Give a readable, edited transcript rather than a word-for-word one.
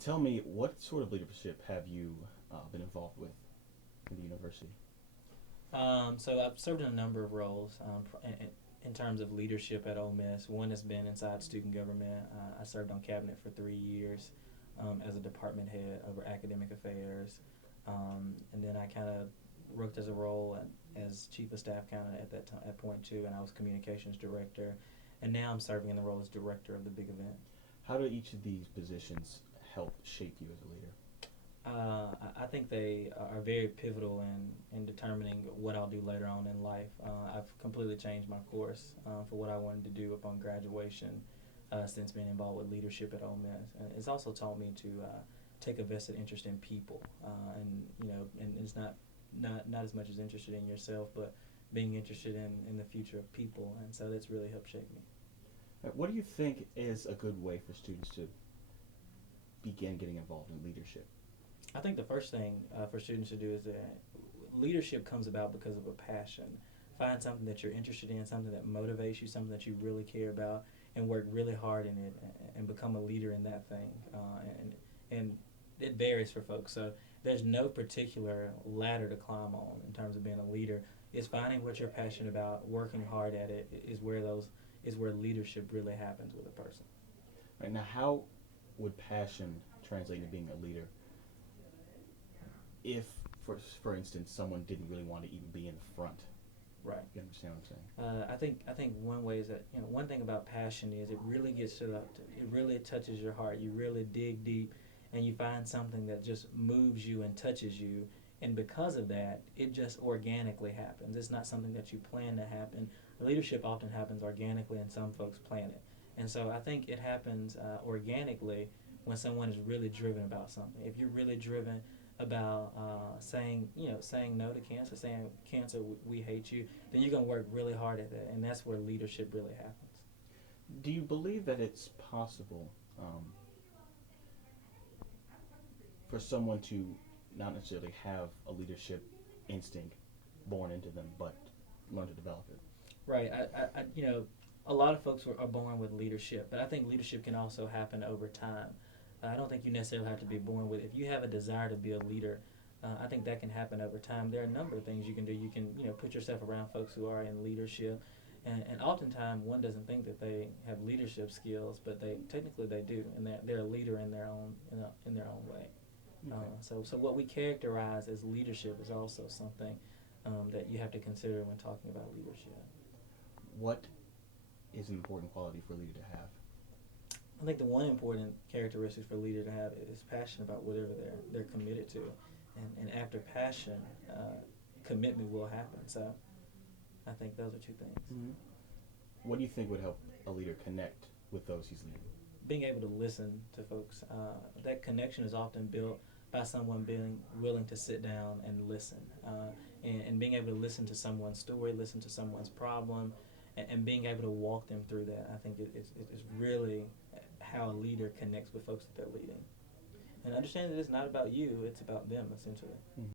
Tell me, what sort of leadership have you been involved with in the university? So I've served in a number of roles in terms of leadership at Ole Miss. One has been inside student government. I served on cabinet for 3 years as a department head over academic affairs, and then I kind of worked as a role as chief of staff kind of at at point two, and I was communications director, and now I'm serving in the role as director of the big event. How do each of these positions help shape you as a leader? I think they are very pivotal in determining what I'll do later on in life. I've completely changed my course for what I wanted to do upon graduation since being involved with leadership at Ole Miss. And it's also taught me to take a vested interest in people, and it's not as much as interested in yourself, but being interested in the future of people. And so that's really helped shape me. What do you think is a good way for students to begin getting involved in leadership? I think the first thing for students to do is that leadership comes about because of a passion. Find something that you're interested in, something that motivates you, something that you really care about, and work really hard in it and become a leader in that thing. And it varies for folks. So there's no particular ladder to climb on in terms of being a leader. It's finding what you're passionate about, working hard at it is where leadership really happens with a person. Right now, how would passion translate into being a leader if, for instance, someone didn't really want to even be in front? Right. You understand what I'm saying? I think one way is that one thing about passion is it really gets to it really touches your heart. You really dig deep, and you find something that just moves you and touches you, and because of that, it just organically happens. It's not something that you plan to happen. Leadership often happens organically, and some folks plan it. And so I think it happens organically when someone is really driven about something. If you're really driven about saying no to cancer, saying cancer we hate you, then you're gonna work really hard at that, and that's where leadership really happens. Do you believe that it's possible for someone to not necessarily have a leadership instinct born into them, but learn to develop it? Right. A lot of folks are born with leadership, but I think leadership can also happen over time. I don't think you necessarily have to be born with it. If you have a desire to be a leader, I think that can happen over time. There are a number of things you can do. You can put yourself around folks who are in leadership, and oftentimes one doesn't think that they have leadership skills, but they technically they do, and they're a leader in their own in their own way. Okay. So what we characterize as leadership is also something that you have to consider when talking about leadership. What is an important quality for a leader to have? I think the one important characteristic for a leader to have is passion about whatever they're committed to, and after passion, commitment will happen. So I think those are two things. Mm-hmm. What do you think would help a leader connect with those he's leading? Being able to listen to folks, that connection is often built by someone being willing to sit down and listen, and being able to listen to someone's story, listen to someone's problem, and being able to walk them through that. I think it's really how a leader connects with folks that they're leading. And understanding that it's not about you, it's about them, essentially. Mm-hmm.